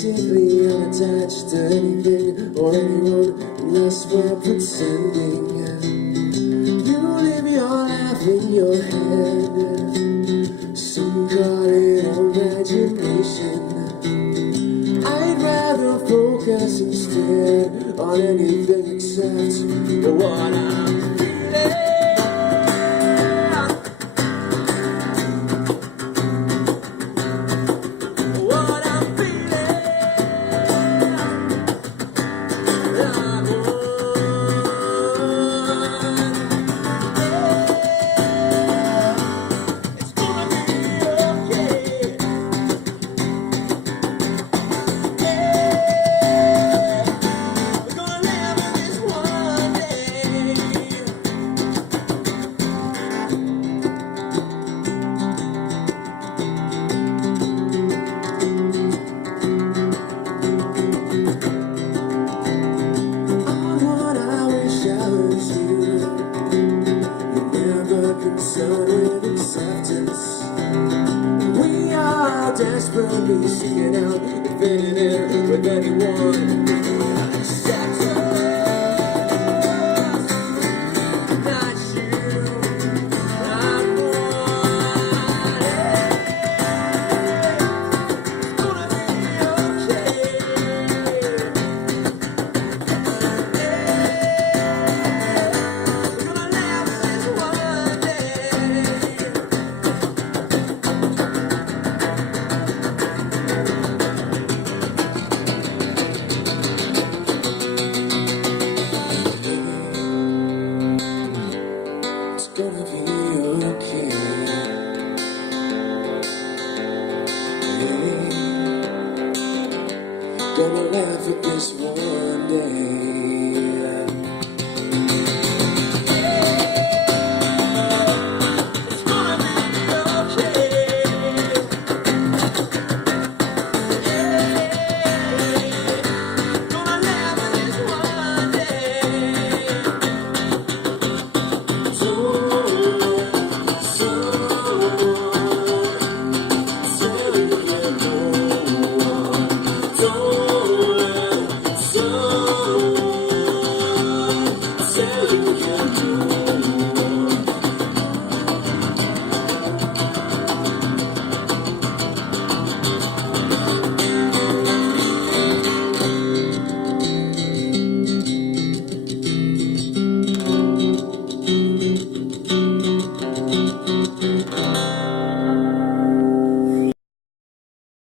basically unattached to anything or anyone unless we're pretending. You live your life in your head, some call it imagination. I'd rather focus instead on anything except what I'm feeling. What I'm feeling. It's gonna be okay. We're gonna live in this one day. What I wish I was you. You're never concerned with acceptance. We are desperately seeking out and fitting in with anyone. Acceptance, not you, not one. It's gonna be okay. We're gonna live this one day. It's gonna be okay. Yeah. Gonna laugh at this one.